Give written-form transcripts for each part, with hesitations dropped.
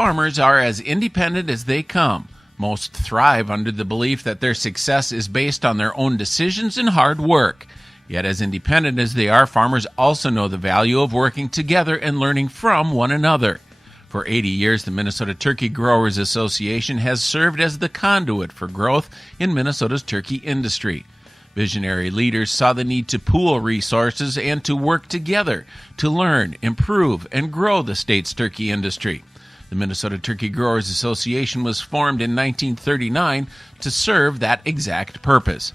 farmers are as independent as they come. Most thrive under the belief that their success is based on their own decisions and hard work. Yet as independent as they are, farmers also know the value of working together and learning from one another. For 80 years, the Minnesota Turkey Growers Association has served as the conduit for growth in Minnesota's turkey industry. Visionary leaders saw the need to pool resources and to work together to learn, improve, and grow the state's turkey industry. The Minnesota Turkey Growers Association was formed in 1939 to serve that exact purpose.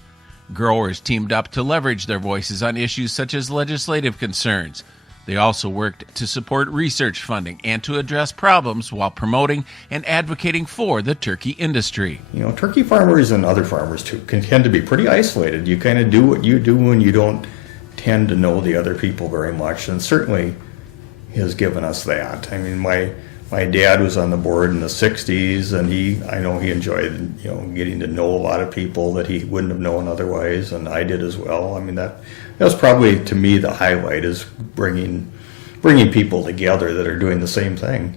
Growers teamed up to leverage their voices on issues such as legislative concerns. They also worked to support research funding and to address problems while promoting and advocating for the turkey industry. Turkey farmers and other farmers too can tend to be pretty isolated. You kind of do what you do and you don't tend to know the other people very much, and certainly he has given us that. I mean, my dad was on the board in the 60s, and I know he enjoyed, getting to know a lot of people that he wouldn't have known otherwise, and I did as well. I mean, that was probably, to me, the highlight, is bringing people together that are doing the same thing.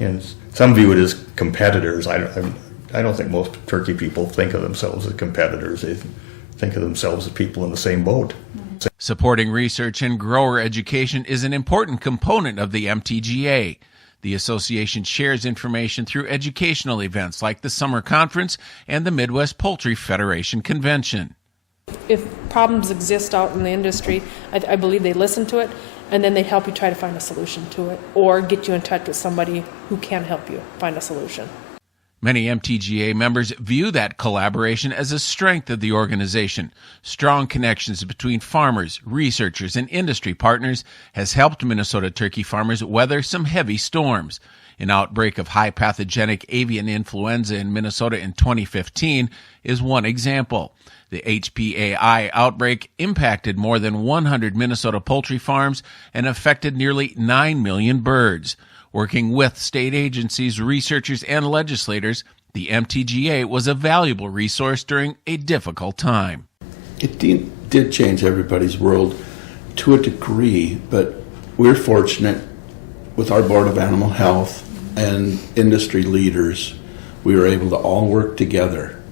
And some view it as competitors. I don't think most turkey people think of themselves as competitors. They think of themselves as people in the same boat. Supporting research and grower education is an important component of the MTGA. The association shares information through educational events like the Summer Conference and the Midwest Poultry Federation Convention. If problems exist out in the industry, I believe they listen to it, and then they help you try to find a solution to it, or get you in touch with somebody who can help you find a solution. Many MTGA members view that collaboration as a strength of the organization. Strong connections between farmers, researchers, and industry partners has helped Minnesota turkey farmers weather some heavy storms. An outbreak of high pathogenic avian influenza in Minnesota in 2015 is one example. The HPAI outbreak impacted more than 100 Minnesota poultry farms and affected nearly 9 million birds. Working with state agencies, researchers, and legislators, the MTGA was a valuable resource during a difficult time. It did change everybody's world to a degree, but we're fortunate with our Board of Animal Health and industry leaders. We were able to all work together.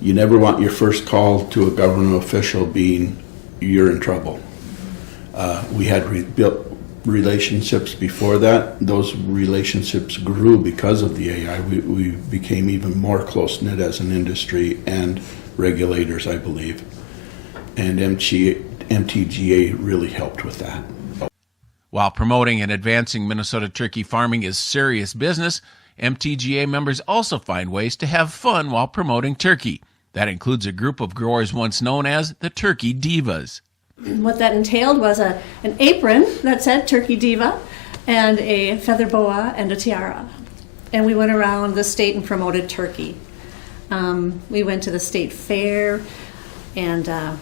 You never want your first call to a government official being, you're in trouble. We had built relationships before that. Those relationships grew because of the AI. We became even more close-knit as an industry and regulators, I believe. And MTGA really helped with that. While promoting and advancing Minnesota turkey farming is serious business, MTGA members also find ways to have fun while promoting turkey. That includes a group of growers once known as the Turkey Divas. What that entailed was an apron that said Turkey Diva and a feather boa and a tiara. And we went around the state and promoted turkey. We went to the state fair, and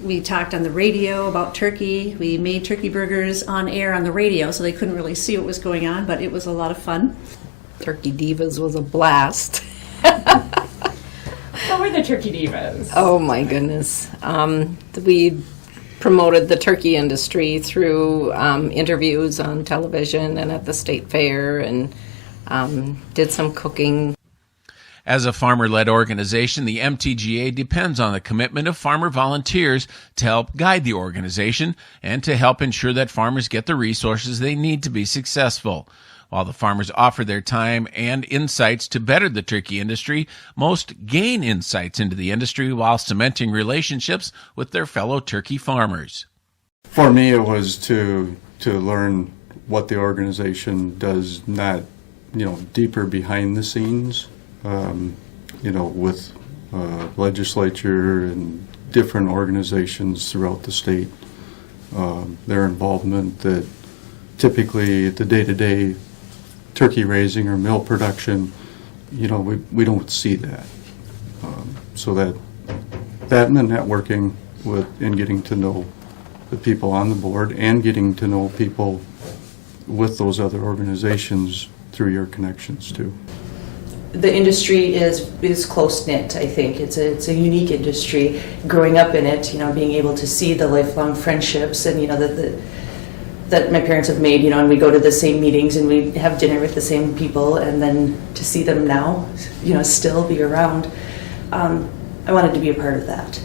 we talked on the radio about turkey. We made turkey burgers on air on the radio, so they couldn't really see what was going on, but it was a lot of fun. Turkey Divas was a blast. What were the Turkey Divas? Oh my goodness. We promoted the turkey industry through interviews on television and at the state fair, and did some cooking. As a farmer-led organization, the MTGA depends on the commitment of farmer volunteers to help guide the organization and to help ensure that farmers get the resources they need to be successful. While the farmers offer their time and insights to better the turkey industry, most gain insights into the industry while cementing relationships with their fellow turkey farmers. For me, it was to learn what the organization does, not, deeper behind the scenes, with legislature and different organizations throughout the state. Their involvement that typically the day-to-day turkey raising or mill production, we don't see that. So that and the networking and getting to know the people on the board and getting to know people with those other organizations through your connections too. The industry is close-knit, I think. It's a unique industry. Growing up in it, being able to see the lifelong friendships and, that my parents have made, and we go to the same meetings and we have dinner with the same people, and then to see them now, still be around, I wanted to be a part of that.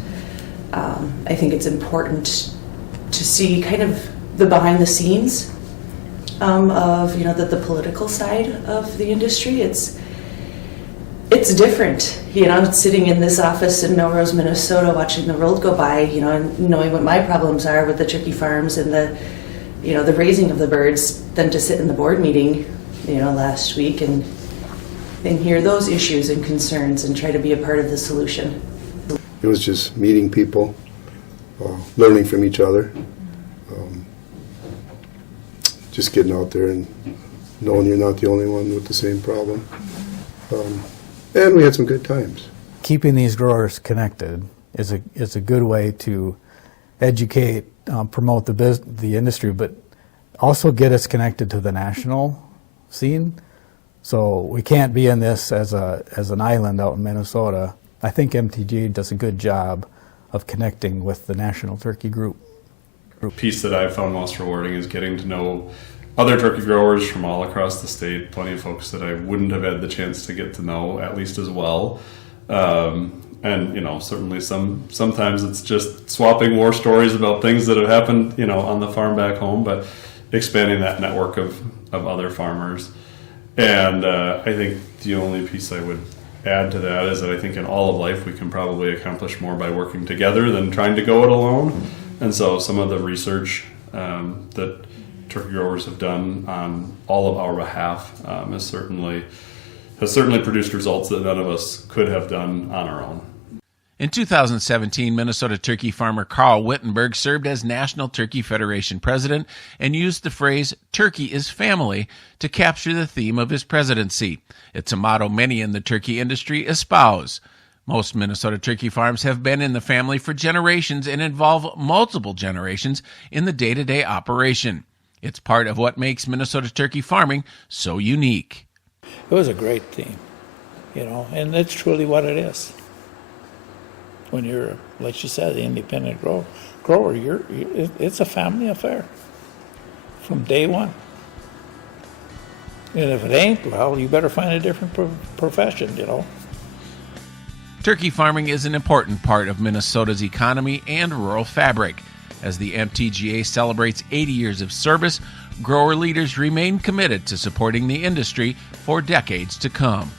I think it's important to see kind of the behind the scenes of the political side of the industry. It's different, sitting in this office in Melrose, Minnesota, watching the world go by, and knowing what my problems are with the turkey farms and the raising of the birds, than to sit in the board meeting, last week and hear those issues and concerns and try to be a part of the solution. It was just meeting people, learning from each other, just getting out there and knowing you're not the only one with the same problem. And we had some good times. Keeping these growers connected is a good way to educate, promote the industry, but also get us connected to the national scene. So we can't be in this as an island out in Minnesota. I think MTGA does a good job of connecting with the National Turkey Group. Piece that I've found most rewarding is getting to know other turkey growers from all across the state, plenty of folks that I wouldn't have had the chance to get to know at least as well. And certainly sometimes it's just swapping war stories about things that have happened, on the farm back home, but expanding that network of other farmers. And I think the only piece I would add to that is that I think in all of life we can probably accomplish more by working together than trying to go it alone. And so some of the research that turkey growers have done on all of our behalf has certainly produced results that none of us could have done on our own. In 2017, Minnesota turkey farmer Carl Wittenberg served as National Turkey Federation president and used the phrase, "Turkey is family," to capture the theme of his presidency. It's a motto many in the turkey industry espouse. Most Minnesota turkey farms have been in the family for generations and involve multiple generations in the day-to-day operation. It's part of what makes Minnesota turkey farming so unique. It was a great theme, and that's truly what it is. When you're, like you said, the independent grower, it's a family affair from day one. And if it ain't, well, you better find a different profession, Turkey farming is an important part of Minnesota's economy and rural fabric. As the MTGA celebrates 80 years of service, grower leaders remain committed to supporting the industry for decades to come.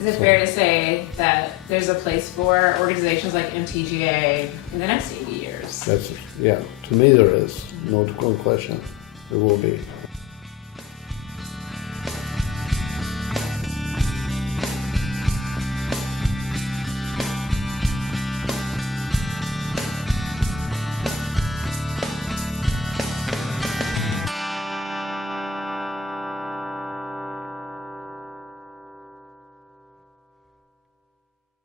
Is it fair to say that there's a place for organizations like MTGA in the next 80 years? To me there is, no question. There will be.